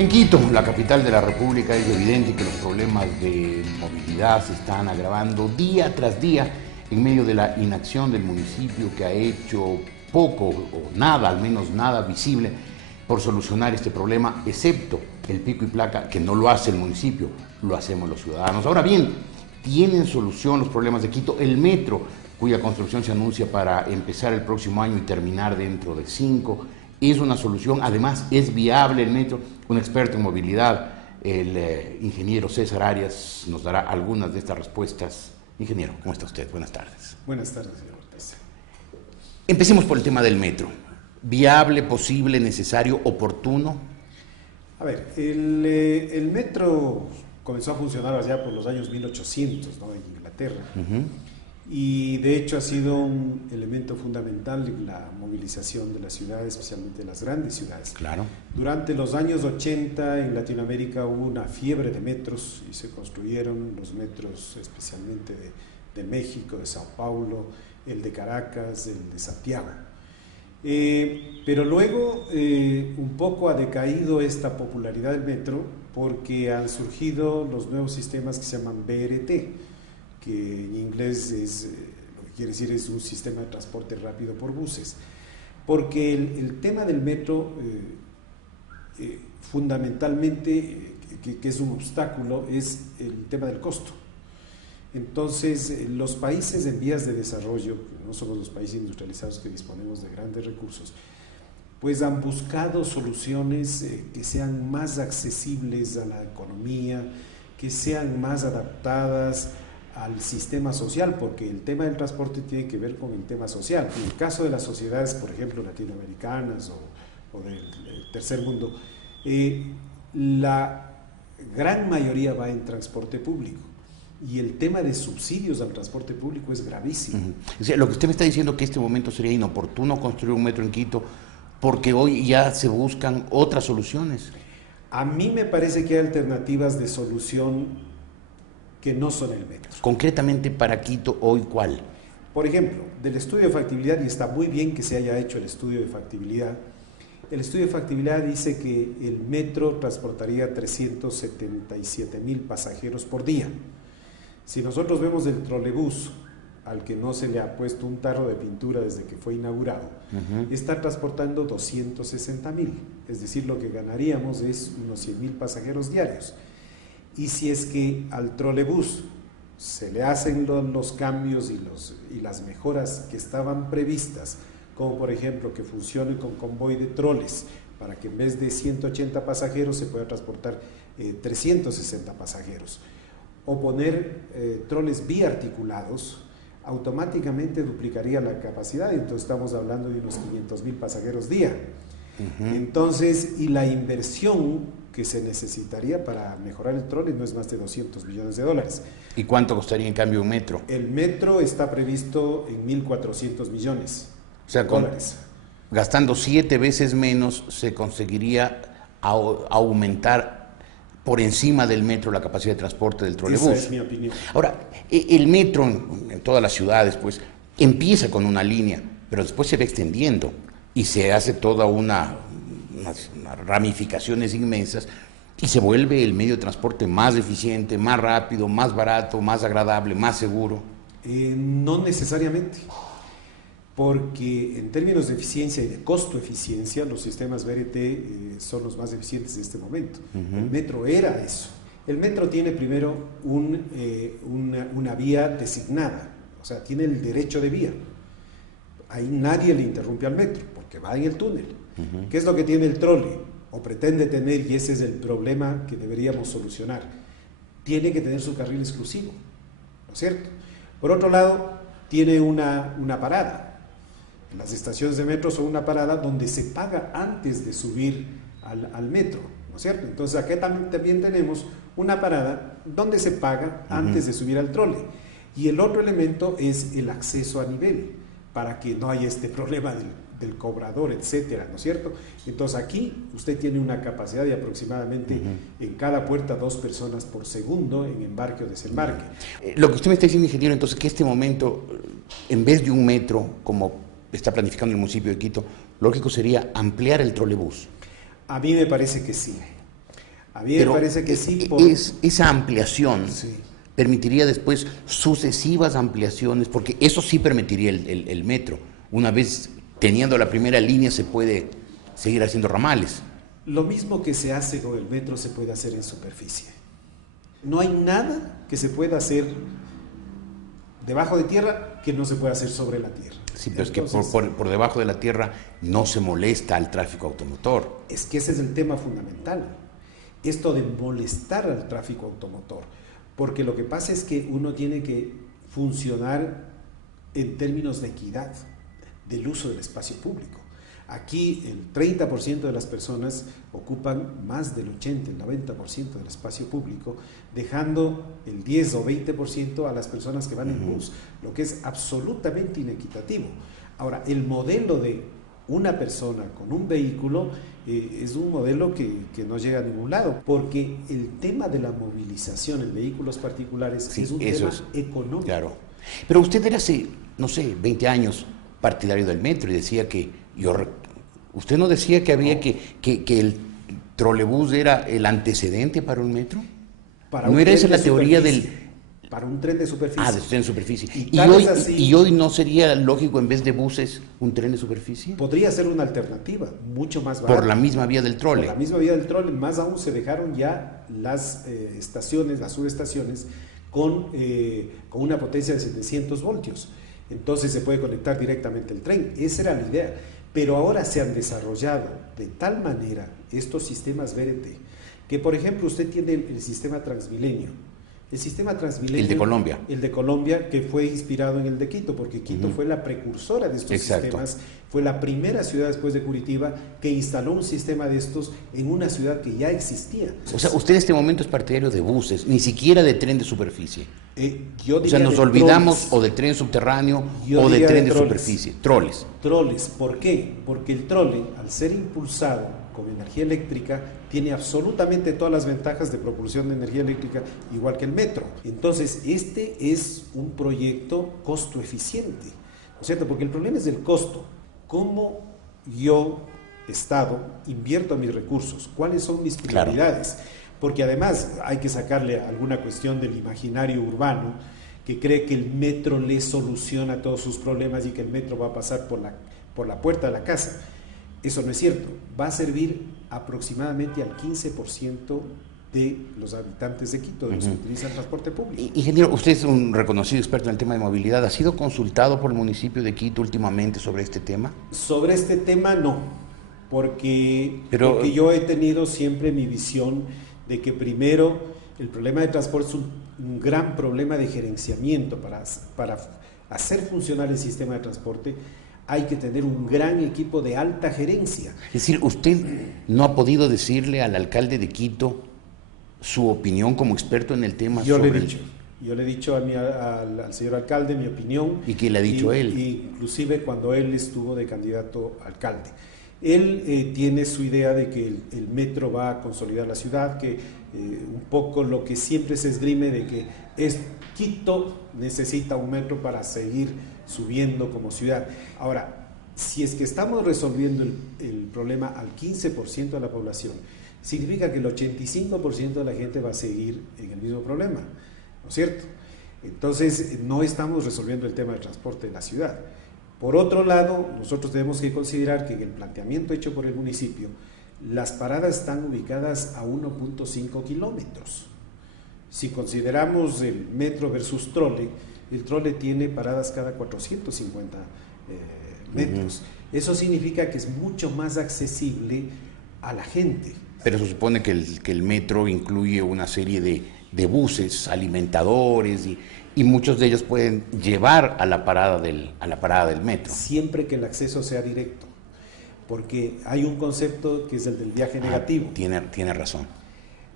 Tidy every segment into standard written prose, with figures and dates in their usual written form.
En Quito, la capital de la República, es evidente que los problemas de movilidad se están agravando día tras día en medio de la inacción del municipio, que ha hecho poco o nada, al menos nada visible, por solucionar este problema, excepto el pico y placa, que no lo hace el municipio, lo hacemos los ciudadanos. Ahora bien, ¿tienen solución los problemas de Quito? El metro, cuya construcción se anuncia para empezar el próximo año y terminar dentro de 5, es una solución. Además, es viable el metro. Un experto en movilidad, el ingeniero César Arias, nos dará algunas de estas respuestas. Ingeniero, ¿cómo está usted? Buenas tardes. Buenas tardes, señor López. Empecemos por el tema del metro. ¿Viable, posible, necesario, oportuno? A ver, el metro comenzó a funcionar allá por los años 1800, ¿no?, en Inglaterra. Y de hecho ha sido un elemento fundamental en la movilización de las ciudades, especialmente de las grandes ciudades. Claro. Durante los años 80 en Latinoamérica hubo una fiebre de metros y se construyeron los metros especialmente de México, de Sao Paulo, el de Caracas, el de Santiago. Pero luego un poco ha decaído esta popularidad del metro porque han surgido los nuevos sistemas que se llaman BRT, que en inglés es, lo que quiere decir es un sistema de transporte rápido por buses, porque el tema del metro fundamentalmente, que es un obstáculo, es el tema del costo. Entonces, los países en vías de desarrollo, no somos los países industrializados que disponemos de grandes recursos, pues han buscado soluciones que sean más accesibles a la economía, que sean más adaptadas al sistema social, porque el tema del transporte tiene que ver con el tema social. En el caso de las sociedades, por ejemplo, latinoamericanas o del tercer mundo, la gran mayoría va en transporte público y el tema de subsidios al transporte público es gravísimo. O sea, lo que usted me está diciendo, que en este momento sería inoportuno construir un metro en Quito porque hoy ya se buscan otras soluciones. A mí me parece que hay alternativas de solución que no son el metro. Concretamente para Quito, ¿hoy cuál? Por ejemplo, del estudio de factibilidad, y está muy bien que se haya hecho el estudio de factibilidad, el estudio de factibilidad dice que el metro transportaría 377,000 pasajeros por día. Si nosotros vemos el trolebús, al que no se le ha puesto un tarro de pintura desde que fue inaugurado, está transportando 260,000, es decir, lo que ganaríamos es unos 100,000 pasajeros diarios. Y si es que al trolebús se le hacen los cambios y las mejoras que estaban previstas, como por ejemplo que funcione con convoy de troles, para que en vez de 180 pasajeros se pueda transportar 360 pasajeros, o poner troles biarticulados, automáticamente duplicaría la capacidad, entonces estamos hablando de unos 500,000 pasajeros día. Entonces, y la inversión que se necesitaría para mejorar el trole no es más de $200 millones. ¿Y cuánto costaría en cambio un metro? El metro está previsto en 1.400 millones de dólares. Gastando 7 veces menos se conseguiría aumentar por encima del metro la capacidad de transporte del trolebús. Esa es mi opinión. Ahora, el metro en todas las ciudades pues empieza con una línea, pero después se va extendiendo y se hace toda unas ramificaciones inmensas y se vuelve el medio de transporte más eficiente, más rápido, más barato, más agradable, más seguro. No necesariamente, porque en términos de eficiencia y de costo-eficiencia, los sistemas BRT son los más eficientes en este momento. El metro era eso. El metro tiene primero una vía designada, o sea, tiene el derecho de vía. Ahí nadie le interrumpe al metro, porque va en el túnel. ¿Qué es lo que tiene el trole? O pretende tener, y ese es el problema que deberíamos solucionar. Tiene que tener su carril exclusivo, ¿no es cierto? Por otro lado, tiene una parada. Las estaciones de metro son una parada donde se paga antes de subir al metro, ¿no es cierto? Entonces acá también tenemos una parada donde se paga antes de subir al trole. Y el otro elemento es el acceso a nivel, para que no haya este problema del cobrador, etcétera, ¿no es cierto? Entonces aquí usted tiene una capacidad de aproximadamente en cada puerta 2 personas por segundo en embarque o desembarque. Lo que usted me está diciendo, ingeniero, entonces, que este momento, en vez de un metro, como está planificando el municipio de Quito, lógico sería ampliar el trolebús. A mí me parece que sí. A mí me parece que sí. Esa ampliación permitiría después sucesivas ampliaciones, porque eso sí permitiría el metro. Una vez teniendo la primera línea se puede seguir haciendo ramales. Lo mismo que se hace con el metro se puede hacer en superficie. No hay nada que se pueda hacer debajo de tierra que no se pueda hacer sobre la tierra. Sí, pero entonces, es que por debajo de la tierra no se molesta al tráfico automotor. Es que ese es el tema fundamental. Esto de molestar al tráfico automotor. Porque lo que pasa es que uno tiene que funcionar en términos de equidad del uso del espacio público. Aquí el 30% de las personas ocupan más del 80, el 90% del espacio público, dejando el 10 o 20% a las personas que van en bus, lo que es absolutamente inequitativo. Ahora, el modelo de una persona con un vehículo es un modelo que no llega a ningún lado, porque el tema de la movilización en vehículos particulares es un tema económico. Claro. Pero usted era hace, no sé, 20 años partidario del metro y decía que ¿usted no decía que había que el trolebús era el antecedente para un metro? ¿No era esa la teoría para un tren de superficie? Ah, de tren de superficie. ¿Y hoy no sería lógico, en vez de buses, un tren de superficie? Podría ser una alternativa, mucho más barata. Por la misma vía del trole. Por la misma vía del trole, más aún se dejaron ya las estaciones, las subestaciones, con una potencia de 700 voltios. Entonces se puede conectar directamente el tren. Esa era la idea. Pero ahora se han desarrollado de tal manera estos sistemas VRT que, por ejemplo, usted tiene el sistema Transmilenio. El sistema Transmilenio... El de Colombia. El de Colombia, que fue inspirado en el de Quito, porque Quito fue la precursora de estos sistemas. Fue la primera ciudad después de Curitiba que instaló un sistema de estos en una ciudad que ya existía. O sea, usted en este momento es partidario de buses, ni siquiera de tren de superficie. Yo diría nos olvidamos o de tren subterráneo o de tren de superficie. Troles. Troles. ¿Por qué? Porque el trole, al ser impulsado con energía eléctrica, tiene absolutamente todas las ventajas de propulsión de energía eléctrica, igual que el metro. Entonces, este es un proyecto costo eficiente, ¿no es cierto? Porque el problema es el costo. ¿Cómo yo, Estado, invierto mis recursos? ¿Cuáles son mis prioridades? Claro. Porque además hay que sacarle alguna cuestión del imaginario urbano que cree que el metro le soluciona todos sus problemas y que el metro va a pasar por la puerta de la casa. Eso no es cierto. Va a servir aproximadamente al 15% de los habitantes de Quito, de los que utilizan transporte público. Ingeniero, usted es un reconocido experto en el tema de movilidad. ¿Ha sido consultado por el municipio de Quito últimamente sobre este tema? Sobre este tema no, porque yo he tenido siempre mi visión de que primero el problema de transporte es un gran problema de gerenciamiento. Para hacer funcionar el sistema de transporte hay que tener un gran equipo de alta gerencia. Es decir, ¿usted no ha podido decirle al alcalde de Quito su opinión como experto en el tema? Yo le he dicho al señor alcalde mi opinión. ¿Y qué le ha dicho él? Inclusive cuando él estuvo de candidato a alcalde. Él tiene su idea de que el metro va a consolidar la ciudad, que un poco lo que siempre se esgrime de que Quito necesita un metro para seguir subiendo como ciudad. Ahora, si es que estamos resolviendo el problema al 15% de la población, significa que el 85% de la gente va a seguir en el mismo problema, ¿no es cierto? Entonces, no estamos resolviendo el tema del transporte de la ciudad. Por otro lado, nosotros tenemos que considerar que en el planteamiento hecho por el municipio, las paradas están ubicadas a 1.5 kilómetros. Si consideramos el metro versus trole, el trole tiene paradas cada 450 metros. Eso significa que es mucho más accesible a la gente. Pero se supone que el metro incluye una serie de buses, alimentadores, y muchos de ellos pueden llevar a la parada del metro. Siempre que el acceso sea directo, porque hay un concepto que es el del viaje negativo. Tiene razón.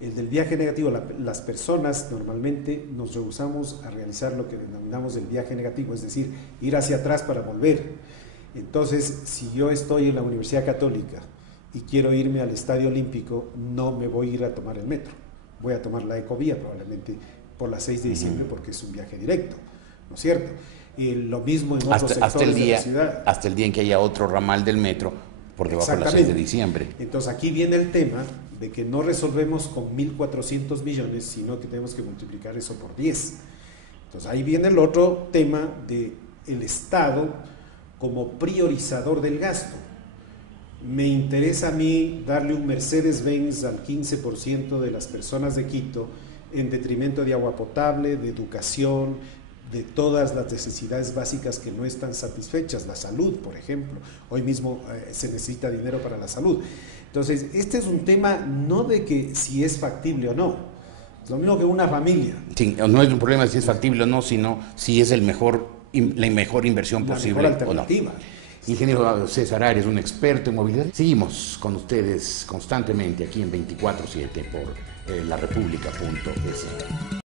El del viaje negativo, las personas normalmente nos rehusamos a realizar lo que denominamos el viaje negativo, es decir, ir hacia atrás para volver. Entonces, si yo estoy en la Universidad Católica y quiero irme al Estadio Olímpico, no me voy a ir a tomar el metro, voy a tomar la ecovía probablemente por la 6 de diciembre porque es un viaje directo, ¿no es cierto? Y lo mismo en otros sectores de la ciudad. Hasta el día en que haya otro ramal del metro por debajo de la 6 de diciembre. Entonces aquí viene el tema de que no resolvemos con 1.400 millones, sino que tenemos que multiplicar eso por 10. Entonces ahí viene el otro tema del Estado como priorizador del gasto. Me interesa a mí darle un Mercedes-Benz al 15% de las personas de Quito en detrimento de agua potable, de educación, de todas las necesidades básicas que no están satisfechas, la salud, por ejemplo. Hoy mismo se necesita dinero para la salud. Entonces, este es un tema no de que si es factible o no, es lo mismo que una familia. Sí, no es un problema si es factible o no, sino si es la mejor inversión posible la mejor alternativa. o no. Ingeniero César Arias, un experto en movilidad. Seguimos con ustedes constantemente aquí en 24/7 por larepublica.es.